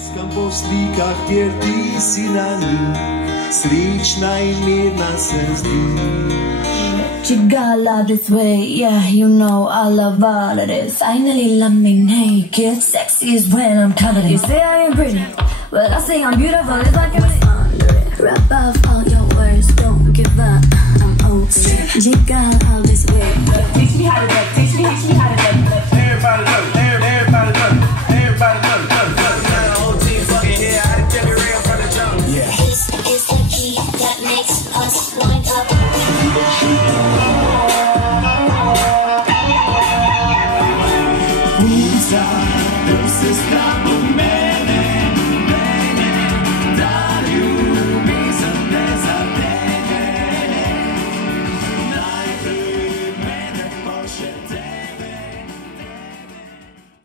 Campos likah kjer ti si na njih, srečna in mirna se zdi. You got love this way, yeah, you know I love all of this. Finally love me naked, sexy is when I'm covered in. You say I am pretty, well I say I'm beautiful, it's like a under it. Wrap up all your words, don't give up, I'm open. You got all this way. Teach me how to love, teach me how to love. Everybody love, everybody love, everybody love, love. This is the key that makes us wind up. This is not the man.